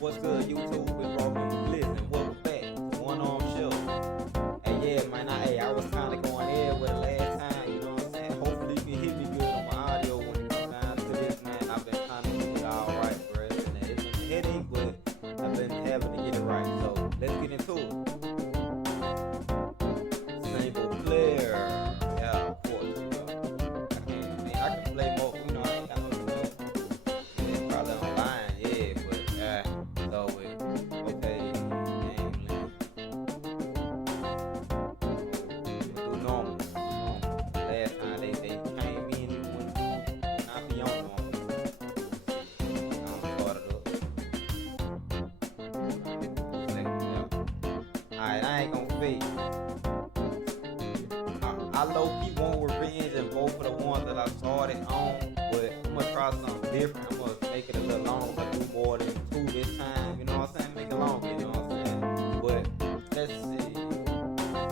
What's good, YouTube? It's Robin Bliss, and welcome back to One Arm Show. And yeah, man, I was kind of going there with the last time, you know what I'm saying? Hopefully, you can hear me good on my audio when it comes down to this, man. I've been trying to get it all right, bro. It's been a headache, but I've been having to get it right. So let's get into it. Single player, yeah, of course. I can play more, you know. I ain't got no, yeah, probably online, yeah, but so okay, game link. Do normal. Last time they came in when I be on normal. I'm started up. Alright, I ain't gonna fake. I low-key want revenge in both of the ones that I started on, but I'm gonna try something different. I'm gonna make it a little longer, do more than 2 this time, you know what I'm saying? Make it longer, you know what I'm saying? But let's see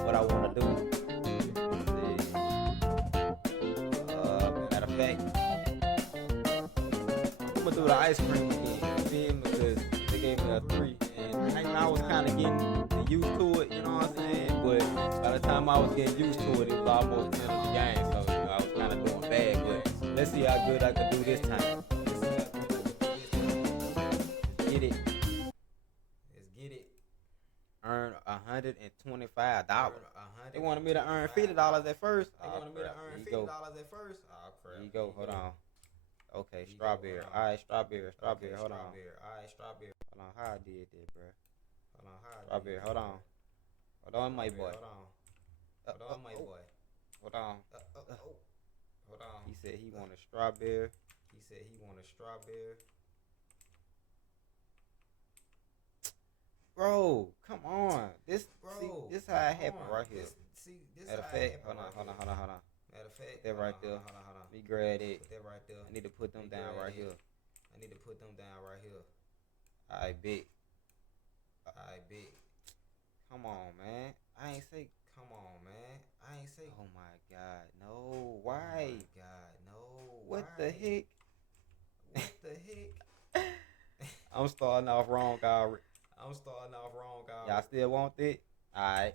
what I wanna do. Let's see. Matter of fact, I'm gonna do the ice cream again, you feel me? Because they gave me a 3, and I was kinda getting used to it, you know what I'm saying? But by the time I was getting used to it, it was almost the end of the game, so you know, I was kind of doing bad. But let's see how good I can do this time. Let's get it. Let's get it. Earn $125. They wanted me to earn $50 at first. Oh, crap. Here you go. Hold on. Okay, strawberry. All right, strawberry. Hold on. Hold on. How I did that, bro? Strawberry. Hold on. Hold on, my boy. Hold on. He said he wanted strawberry. Bro, come on. This how it happened right here. Matter of fact, hold on. Put that right there. Let me grab it. I need to put them down right here. I bet. Come on, man. I ain't say. Oh my God, no. Why? What the heck? I'm starting off wrong, already. Y'all still want it? Alright.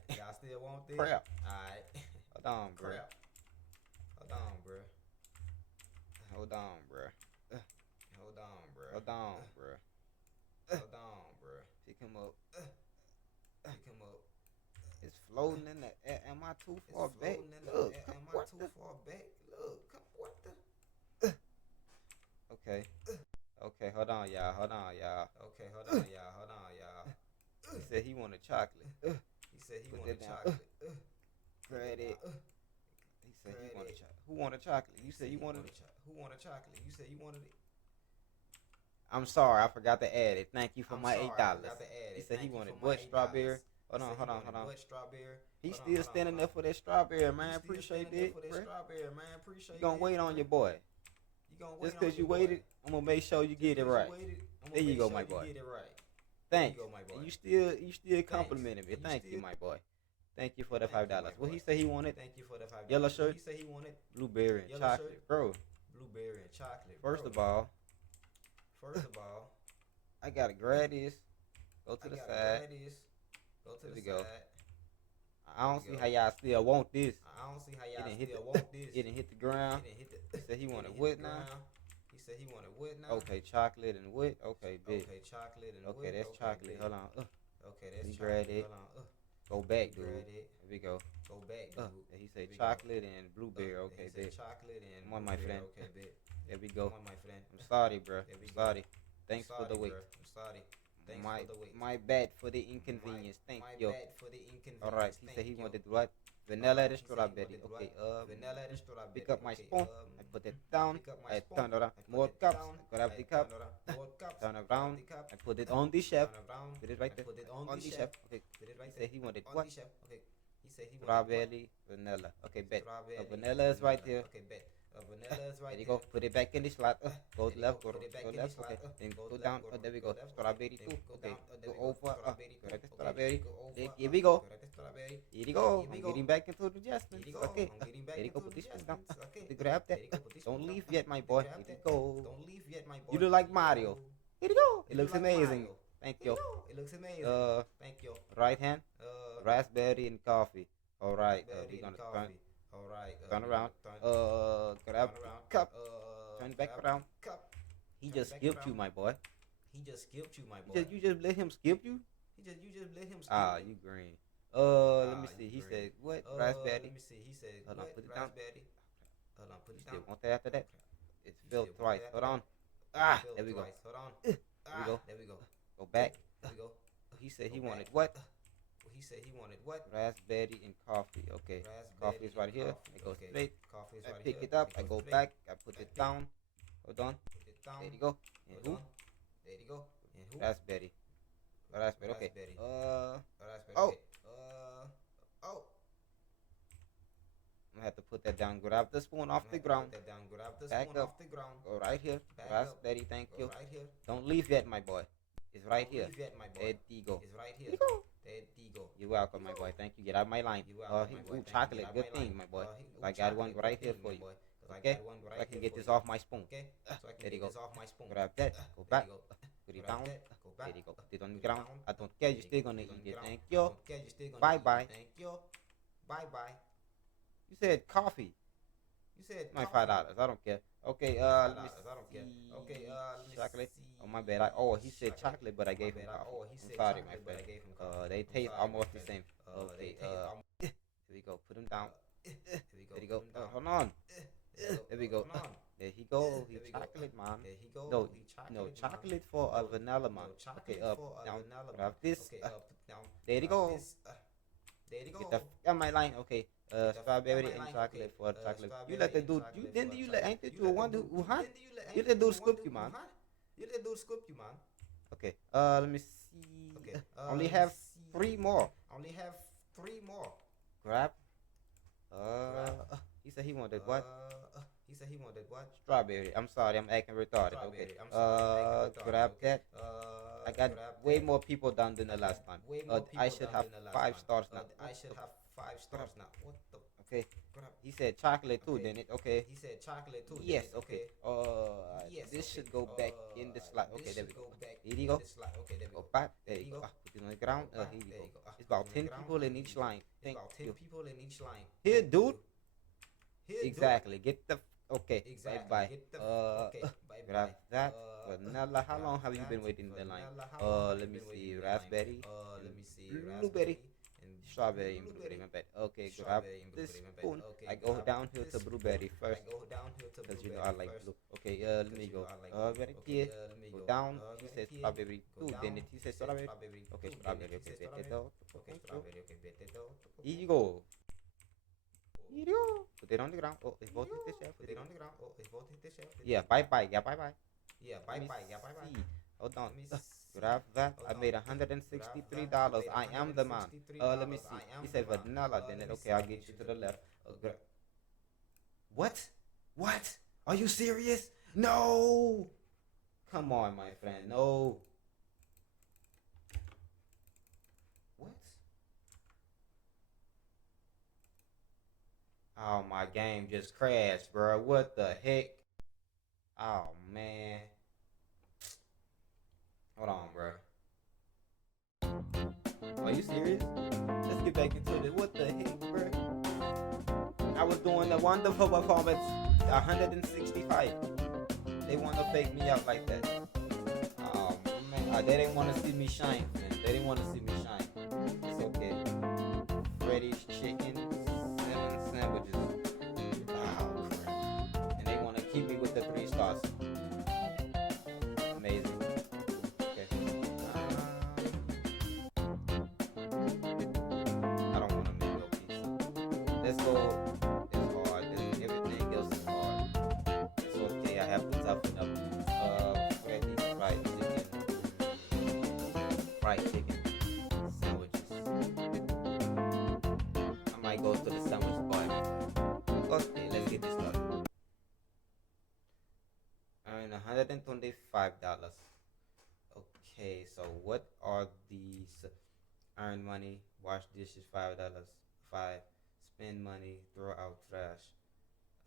Crap. Hold on, bro. Pick him up. It's floating in the air. Am I too far back? Look, what the? Okay, hold on, y'all. He said he wanted chocolate. Put that down. Grab it. He said he wanted chocolate. Who wanted chocolate? You said you wanted it? I'm sorry, I forgot to add it. Thank you for my $8. He said he wanted what? Strawberry? Hold on. He's still standing there for that strawberry, man. Appreciate it, bro. You gonna wait on your boy. Just because you waited, I'm gonna make sure you get it right. There you go, my boy. Thanks. You still complimented me. Thank you, my boy. Thank you for the $5. What he said he wanted? Yellow shirt? Blueberry and chocolate, bro. First of all, I gotta grab this. Go to the side. There we go. I don't see how y'all still want this. It didn't hit the ground. He said he wanted what now? Okay, chocolate and what? Okay, big. Okay, that's chocolate. Hold on. Let me grab it. Go back, dude. There we go. He said chocolate and blueberry. Okay, big. Come on, my friend. There we go. I'm sorry, bro. Thanks for the wait. My bad for the inconvenience. Thank you. Alright, he said he wanted what? Vanilla and strawberry. Okay, pick up my spoon. I put it down. I turn around. More cups. Grab the cup. Turn around. I put it on the shelf. Put it right there. On the shelf. Okay. He said he wanted what? Strawberry, vanilla. Okay, bet. Vanilla is right here. There you go. Put it back in the slot. Go left. Go left. Okay. Then go down. Oh, there we go. Strawberry too. Okay. Go over. Grab the strawberry. Here we go. Here you go. I'm getting back into the adjustments. Okay. There you go. Put this one down. Grab that. Don't leave yet, my boy. Here you go. You look like Mario. Here you go. It looks amazing. Thank you. It looks amazing. Thank you. Right hand. Raspberry and coffee. All right. Raspberry We're and gonna coffee. All right. turn We're around. gonna Grab turn the around. cup. Turn back Grab around. cup. He Turn just back skipped you, around. my boy. He just skipped you, my boy. You just let him skip you? You just let him skip Ah, you. you green. Let me see. You He green. said what? Let Raspberry. me see. He said Hold on, what? put it down. Raspberry. Hold on, put You it still down. want that after that? It's You filled still want twice. that? Hold on. Filled There we go. twice. Hold on. There we go. There we go. Go back. There we go. He said Go he back. wanted what? He said he wanted what? Raspberry and coffee. Okay. Raspberry Coffee is right and here. coffee. I go Okay. straight. Coffee is I right pick here. it up. I go go straight. back. I put I it pick- down. Hold on. Put it down. There you go. And Hold who? on. There you go. And who? Raspberry. Raspberry. Okay. Raspberry. Raspberry. Oh. Okay. Oh. I'm gonna have to put that down. Grab the spoon off the ground. Put that down. Grab the Back spoon up. off the ground. Go right here. Back Raspberry. up. Thank Go you. right here. Don't leave yet, my boy. It's right Don't here. leave yet, my boy. There you go. It's right here. There you go. There you go. You're welcome, my boy. Thank you. Get out of my line. You welcome, my boy. Thank you. Chocolate. Get out Good my thing, line. my boy. Ooh, I got one chocolate. right Good here thing, for my you. boy. 'Cause I Okay? got one right I can here get for this you. off my spoon. Okay? So I can There get you go. this off my spoon. Grab that. Go There back. you go. Put it Grab down. that. Go back. There you go. Put it on the Put it ground. down. I don't care. You're There still you go. gonna Put it on eat the it. ground. Thank I you. don't care. You're still gonna Bye eat it. bye. Thank you. Bye bye. You said coffee. You said My coffee. $5. I don't care. Okay. $5. Let me I don't care. see. Okay. Let me Chocolate. see. Oh my bad. He said chocolate, but I gave him coffee. He I'm said sorry, my chocolate, but I friend. gave him coffee. They I'm taste sorry, my almost the friend. same. They Okay. taste almost. Here we go. Put him down. Here we go. There you go. Put him down. Hold on. There we go. Come on. There he go. There He we go. chocolate, man. There he go. No, He chocolate. no man. chocolate for a vanilla, man. No chocolate Okay, up, for a down. vanilla. Grab this. Okay, up, down. There you Grab go. this, there you go. Get the on my line. Okay. Get the Strawberry my and line. chocolate Okay. for chocolate. You Strawberry let the and dude. chocolate You for didn't you let chocolate. ain't it You you let one the who dude- huh? Didn't You let the dude scoop you, man. You let dude scoop you, man. Okay. Let me see. Okay. Only have see. 3 more. Only have 3 more. Grab. Grab. He said he wanted what? He said he wanted what? Strawberry. I'm sorry, I'm acting retarded. Strawberry. Okay. I'm sorry, I'm acting retarded. Grab Okay. that. I got grab way that. more people down than the last time. Way more I people should down have than the last 5 time. stars now. I should have 5 stars now. What the? Okay. Grab. He said chocolate too, Okay. didn't it? Okay. He said chocolate too. Yes. didn't it? Okay. Yes. This okay. should go back in the slot. Okay. This There should we go. back Here you in go. the slot. Okay. There we Go go. back. There There you you go. go. Put it on the ground. Go back. Here you There go. you go. It's about Put it 10 on the ground. people in each line. It's Thank about 10 you. people in each line. Here, Thank dude. you. Here, Exactly. Get the. Okay. Exactly. Bye bye. Get the, okay. Bye Grab bye. that. Vanilla. How long have you been waiting in the line? Let me see. Raspberry. Let me see. Blueberry. And Strawberry and blueberry. My bad. Okay. Grab Strawberry and this blueberry, my bad. spoon. Okay, I go grab downhill to this blueberry first. I go downhill to Because you know blueberry I like first. blue. Okay, let me go. Right here. Let me Go go. down. Right He said here. strawberry Go too. down. Then it he said strawberry. Okay, Two. strawberry. He Okay, said bet strawberry. it out. Okay, strawberry. Okay, bet it out. Here you go. Here you go. Put it on the ground. Oh, it's both hit the shelf. Put it on the ground. Oh, it's both hit the shelf. Yeah, bye bye. Yeah, bye bye. Yeah, bye bye. Yeah, bye bye. Hold on. Let me see. Grab that. Hold I on. made Grab $163. that. I am the man. Let me see. I am He said the man. vanilla. Then let it. me Okay, see. I'll get you to the left. What? What? Are you serious? No. Come on, my friend. No. What? Oh, my game just crashed, bro. What the heck? Oh, man. Hold on, bro. Are you serious? Let's get back into it. What the heck, bro? I was doing a wonderful performance. 165. They want to fake me out like that. Oh, man. They didn't want to see me shine, man. They didn't want to see me shine. It's okay. Freddy's chicken, 7 sandwiches. Oh, crap. And they want to keep me with the 3 stars. Amazing. Okay. I don't want to make no pizza. Let's go. It's hard. Everything else is hard. It's okay. I have to toughen up. Freddy's fried chicken sandwiches. I might go to the sandwich bar. Okay, let's get this started. Earn $125. Okay, so what are these? Earn money, wash dishes, $5. 5. Spend money, throw out trash.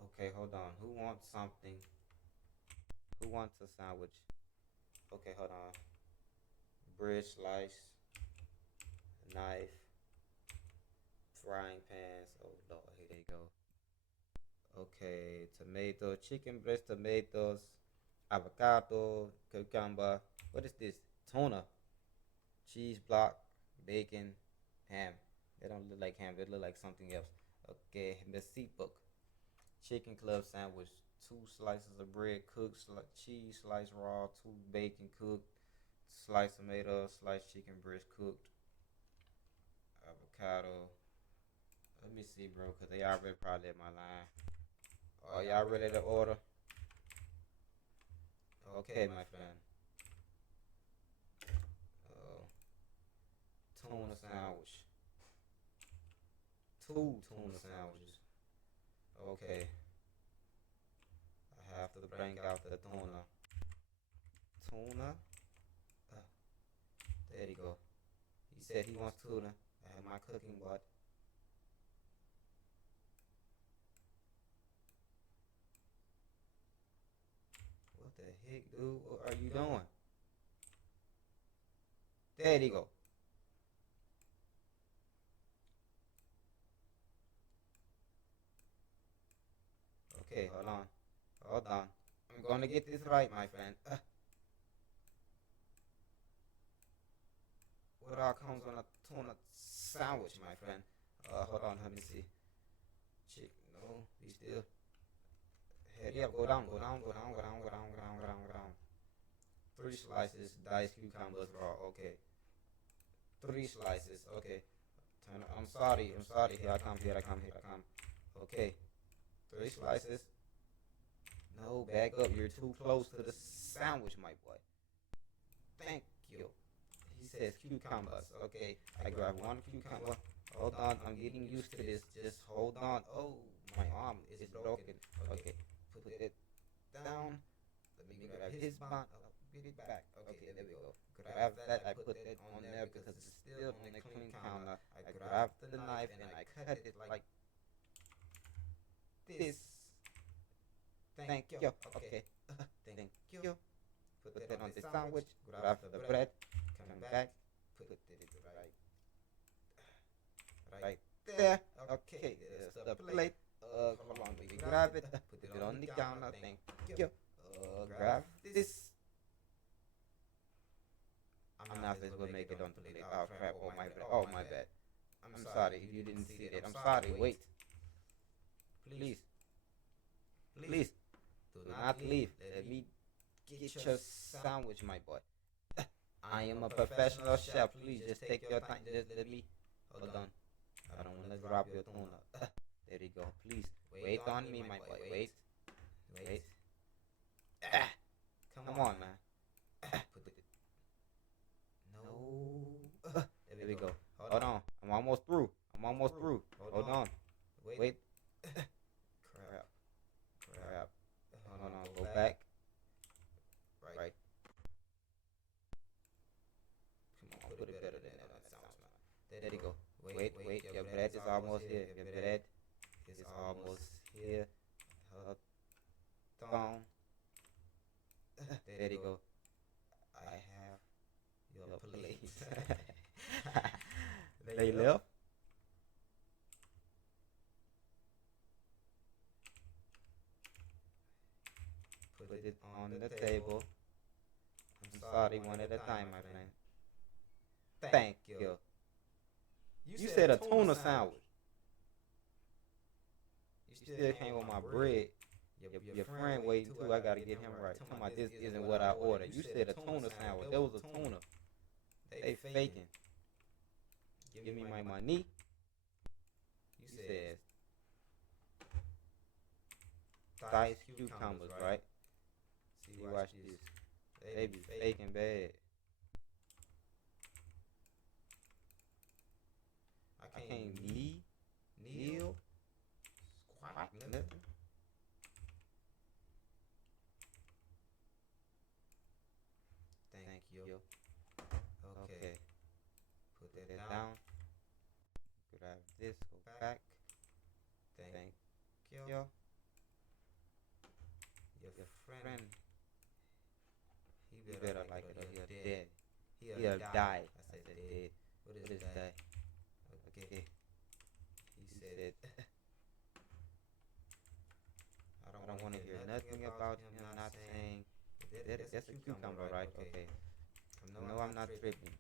Okay, hold on. Who wants something? Who wants a sandwich? Okay, hold on. bread slice, knife, frying pans. Oh Lord, here they go. Okay, tomato, chicken breast, tomatoes, avocado, cucumber. What is this? Tuna, cheese block, bacon, ham. They don't look like ham. They look like something else. Okay, mesite book. Chicken club sandwich. 2 slices of bread cooked. Cheese sliced raw. 2 bacon cooked. Sliced tomato. Sliced chicken breast cooked. Avocado. Let me see, bro, because they already probably at my line. Are y'all ready to order? Okay, my friend. Tuna sandwich. 2 tuna sandwiches. Okay. I have to bring out the tuna. Tuna? There you go. He said he wants tuna. I have my cooking butt. What the heck, dude? What are you doing? There you go. Okay, hold on. Hold on. I'm gonna get this right, my friend. What all comes on a tuna sandwich, my friend? Hold on, let me see. Chick, no, be still. Hurry up, go down, go down, go down, go down, go down, go down, go down, go down. 3 slices, diced cucumbers raw, okay. 3 slices, okay. I'm sorry, here I come, here I come, here I come. Okay, 3 slices. No, back up, you're too close to the sandwich, my boy. Thank you. He says cucumbers, okay. I grab 1 cucumber. Hold on, I'm getting used to this. Just hold on. Oh, my arm is broken. Okay, put it down. Let me grab his bun. Get it back. Okay, there we go. Grab that. I put it on there because it's still on the clean counter. I grab the knife and I cut it like this. Thank you. Okay. Thank you. Put it on the sandwich. Grab the bread. Come back. Put it right there. Okay. There's the plate. Hold on. We grab it. Put it on the counter. Thank you. Grab this. I'm not supposed to make it on the plate. Oh crap. Oh my bad. I'm sorry if you didn't see that. I'm sorry. Wait. Please. Do not leave. Let me get your sandwich, my boy. I am a professional chef. Please just take your time. Just let me. Hold on. I don't want to drop your tuna. There you go. Please wait on me, my boy. Wait. Come on, man. Put it. No. There we go. Hold on. I'm almost through. Hold on. Wait. Crap. Hold on. Go back. Right. Come on. Put it better than that sounds, man. There you go. Wait. Your bread is almost here. Your bread is almost here. Hold on. There you go. I have your plate. They left. Put it on the table. I'm sorry, one at a time, my friend. Thank you. You said a tuna sandwich. You still came with my bread. Your friend waiting too. I gotta get him right. Come on, this isn't what I ordered. You said a tuna sandwich. There was a tuna. They faking. Give me my money. You said diced cucumbers, right? See, watch this. They be faking bad. I can't kneel, squat, nothing. Thank you. Okay. Put that down. Grab this, go back. Thank you. Your friend. He better like it or he'll dead. He'll said die. I said dead. What is die? Okay. He said, I don't want to hear nothing about him not saying that's a cucumber, right? Okay. No, I'm not tripping.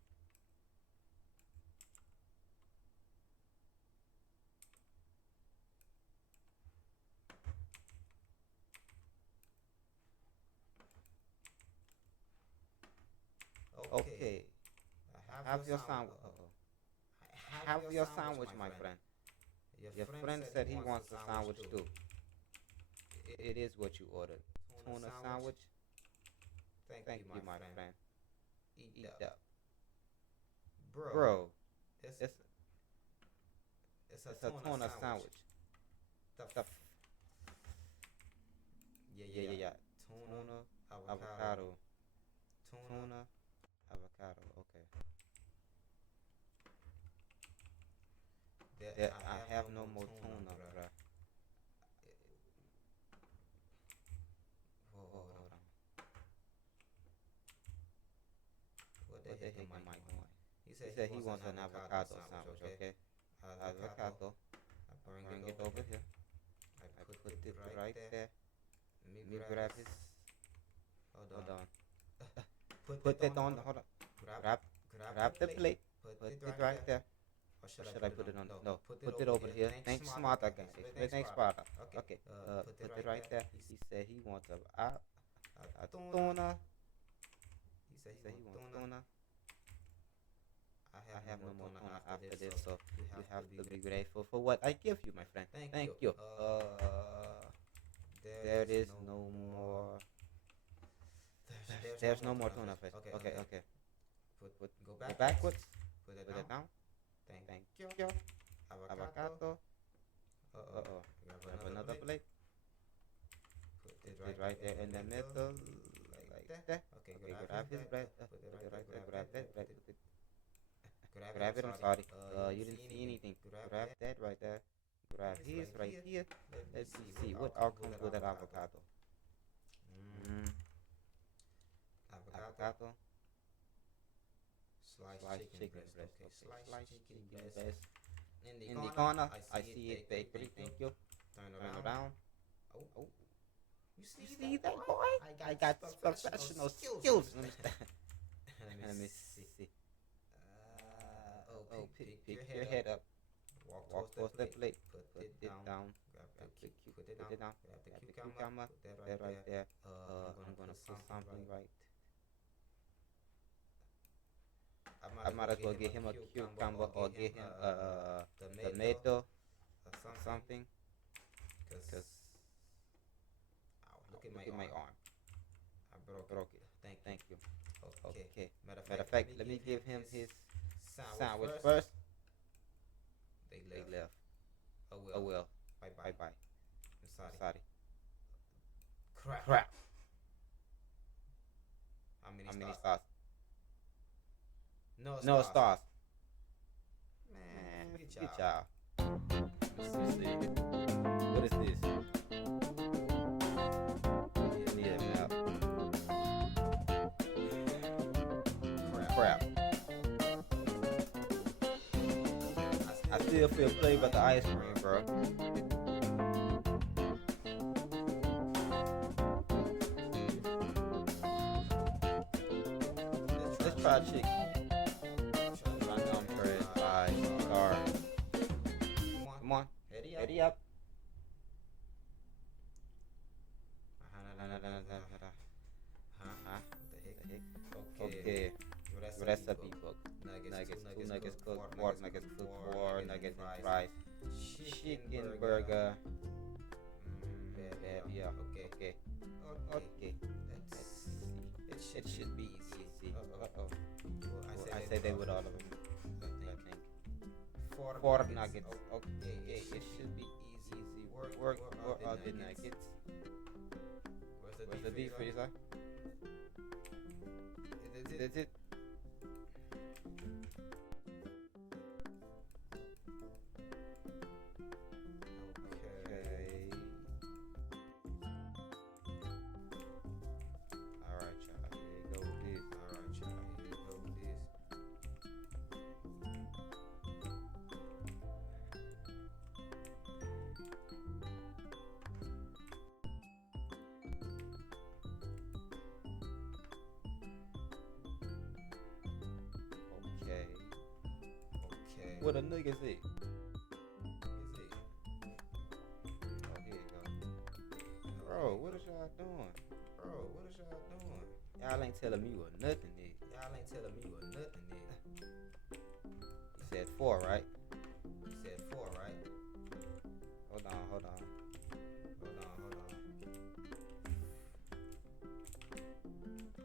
Okay. Have your sandwich. Have your sandwich, my friend. Your friend said he wants a sandwich too. It is what you ordered. Tuna sandwich. Thank you, my friend. Eat up. Bro, it's a tuna sandwich. Yeah. Tuna, avocado. Tuna, avocado. Okay. I have no more tuna, bruh. Hold on. What the heck am I doing? He said he wants an avocado sandwich, okay? Avocado. Bring it over here. I put it right there. Let me grab his. Hold on. Put it on. Hold on. Grab the plate. Put it right there. Or should I put it on? No. Put it over here. Think smart, I can say. Think smart. Okay. Put it right there. He said he wants a tuna. He said he wants tuna. I have no more tuna after this, so you have to be grateful for what I give you, my friend. Thank you. There is no more. There's no more tuna fish. Okay. Go backwards. Put it down. Thank you. Avocado. Grab another plate. Put it right there in the middle, like that. Okay, grab his bread. Put it right there. Grab that bread. Grab it. I'm sorry. You didn't see anything. Grab that right there. Grab his right here. Let's see what all comes with that avocado. Avocado. Sliced chicken breast. Okay. Sliced chicken breast. In the corner, I see it bakery. Thank you. Turn around. Oh. You see that, boy? I got professional skills. Let me see. Pick your head up. Walk towards the plate. Put it down. Grab the cucumber. Put that right there. I'm gonna put something right. I might as well get him a cucumber or get him a tomato or something. Cause look at my arm. I broke it. Thank you. Okay. Matter of fact, let me give him his sandwich first. They left. Oh well. Bye. I'm sorry. Crap. How many stars? No stars. Man, forget y'all. Let's see. What is this? Need a map. Crap. I still feel played by the ice cream, bro. Let's try chicken. Come on. Ready up. Okay. Recipe book. Nuggets, 2 nuggets cooked, pork nuggets cooked, 4 nuggets and fries, chicken burger. Yeah. Okay. Let's see. It should be easy. Uh-oh. I say they would all of them. I think. 4 nuggets. Okay. It should be easy. Work all the nuggets. Where's the deep freezer? That's it. Okay. Alright, y'all. Here you go with this. What a nigga is it? Oh, here you go. Bro, what is y'all doing? Y'all ain't telling me what nothing is. You said 4, right? Hold on.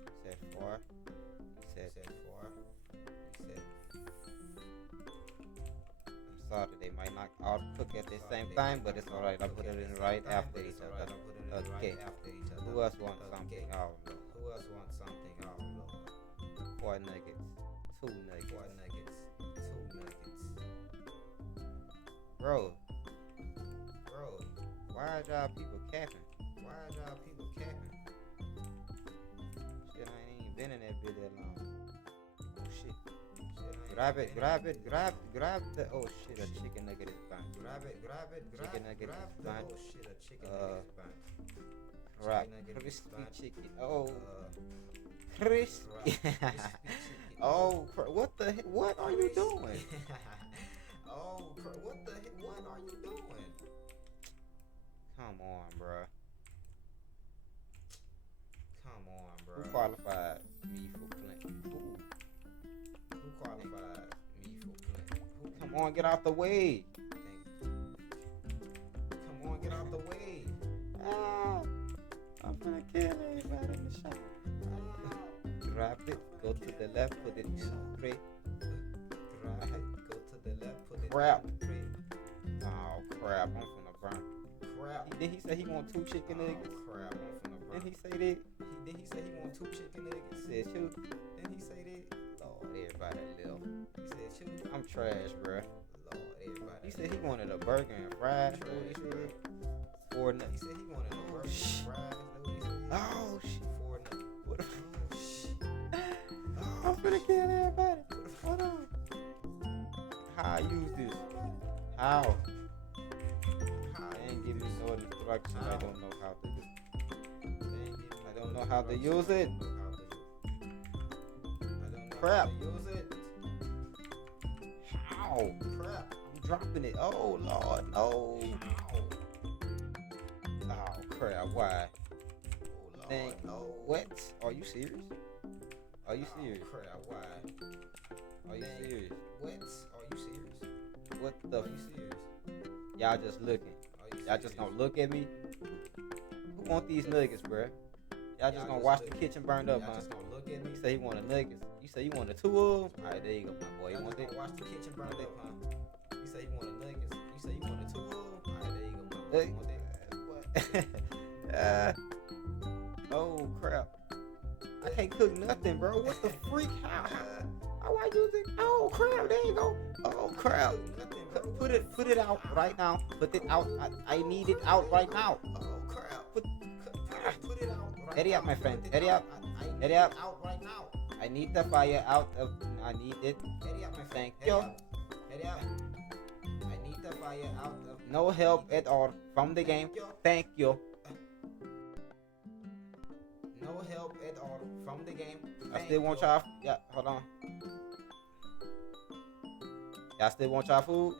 You said 4. You said 4. I'm sorry, they might not all cook at the same time, but it's alright. I put it in right after each other. Okay. Who else wants something? Oh, no. 4 nuggets. 2 nuggets. Bro, why are y'all people capping? Shit, I ain't even been in that bit that long. Oh shit. Grab the, oh shit, a chicken nugget is burnt. Chicken nugget is burnt. Right, crispy chicken. Oh, crispy. Oh, what the heck? What are you doing? Come on, bruh. Who qualified me for playing? Come on, get out the way. Ah, I'm gonna kill everybody in the shop. Grab it, go to the left, put it in the tray. Crap. Oh, crap, I'm finna burn. Then he say he want 2 chicken nuggets. Then he say that. He said two. Lord, everybody left. I'm trash, bruh. He said he wanted a burger and fries. He said 4 nuggets. Oh shit. What the I'm finna kill everybody. Hold on. How I use this? How? They ain't give me no instructions. I don't know how to do it. I don't know how to use it. Crap. How? Crap. I'm dropping it. Oh Lord, no. Oh crap, why? Dang. What? Are you serious? Are you serious? What the? Y'all just looking. Y'all just gonna look at me? Who want these nuggets, bruh? Y'all just gonna watch the kitchen burned up, huh? You say you want a nuggets. You say you want a 2 of them? Alright, there you go, my boy. You want that? Watch the kitchen burn up, huh? You say you want a nuggets. You say you want a 2 of them? Alright, there you go, my boy. You want that? Oh crap! I can't cook nothing, bro. What the freak? How I use it? Oh crap! There you go. Oh crap! Put it out right now. Put it out. I need it out right now. Oh crap! Put it out. Hurry up, my friend. Hurry up. Hurry up. Out right now. I need the fire out of. I need it. Hurry up, my friend. Thank you. Hurry up. I need the fire out of. No help at all from the game. Thank you. No help at all from the game. I still want y'all. Yeah, hold on. Y'all still want y'all food?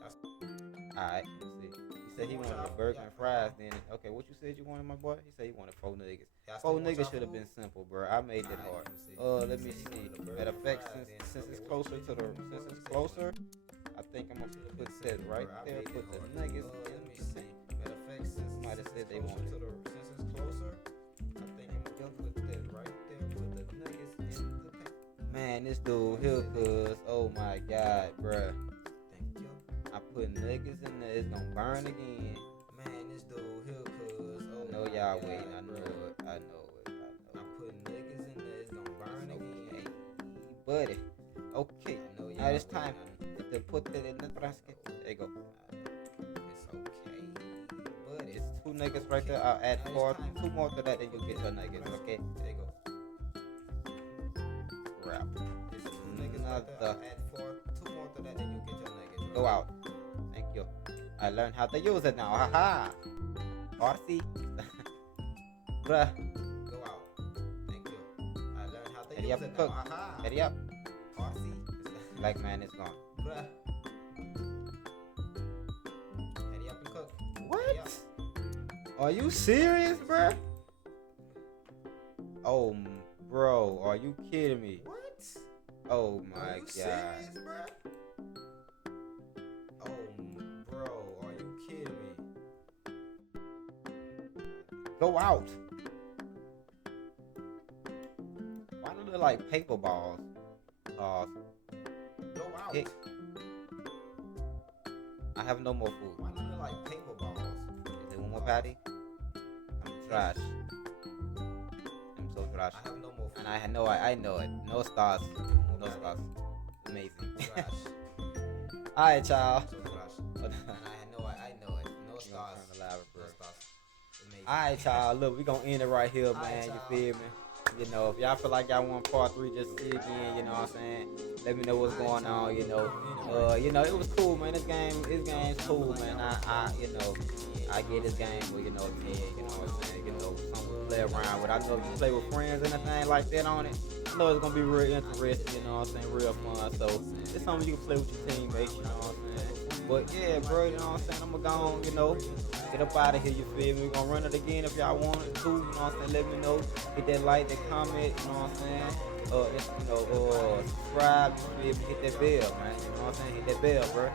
Alright, let's see. He said he wanted a burger and fries. Then okay, what you said you wanted, my boy? He said he wanted 4 nuggets. 4 nuggets should have been simple, bro. I made it hard. Let me see. Matter of fact, since it's closer to the, I think I'm gonna put that right there. Put the nuggets in. Let me see. Matter of fact, since Might have said they wanted. since it's closer, I think I'm gonna put that right there. Put the nuggets in the pan. Man, this dude here, cuz. Oh my god, bruh. Thank you. I put nuggets in there. It's gonna burn again. Man, this dude here, cuz. Oh, I know y'all my waiting. God, I know bruh. it. I know it. I put niggas in there, it's gonna burn again. Okay, buddy. Okay. I know Now it's y'all time waiting. to put it in the basket. There you go. It's okay, but It's 2 nuggets right there. I'll add Now it's 4. time. 2 more to that, then you'll get your nuggets. Okay. There you go. Crap. It's 2 niggas right there. Another. I'll add 2 more to that, then you'll get your nuggets. Go out. Thank you. I learned how to use it now. Haha. RC. Bruh. Go out. Thank you. I learned how to Hurry use up it and now. cook. Aha. Hurry up. RC. Black man is gone. Bruh. Are you serious, bruh? Oh, bro, are you kidding me? What? Oh my Are you god. serious, bro? Oh, bro, are you kidding me? Go out. Why do they look like paper balls? Go out. I have no more food. Why do they look like paper balls? Is it one more patty? I'm trash. I'm so trash. I have no more food. And I know it. No stars. No stars. Amazing. Trash. Alright, y'all. So trash. And I know it. No stars. No stars. Amazing. Alright, y'all. Look, we gonna end it right here, man. You feel me? You know, if y'all feel like y'all want part 3, just see again, you know what I'm saying? Let me know what's going on, you know. It was cool, man. This game's cool, man. I get this game with, 10, you know what I'm saying? Something to play around with. I know if you play with friends and anything like that on it, I know it's gonna be real interesting, you know what I'm saying? Real fun. So it's something you can play with your teammates, you know what I'm saying? But yeah, bro, you know what I'm saying? I'm gonna go, get up out of here, you feel me? We're gonna run it again if y'all want it to, you know what I'm saying? Let me know. Hit that like, that comment, you know what I'm saying? Subscribe, you feel me? Hit that bell, man. You know what I'm saying? Hit that bell, bro.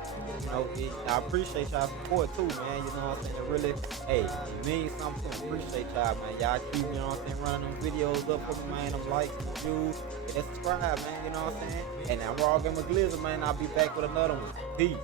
I appreciate y'all support too, man. You know what I'm saying? It really, it means something. Appreciate y'all, man. Y'all keep, you know what I'm saying, running them videos up for me, man. Them likes, them views, and that subscribe, man. You know what I'm saying? And now Raw Gamer Glizzer, man. I'll be back with another one. Peace.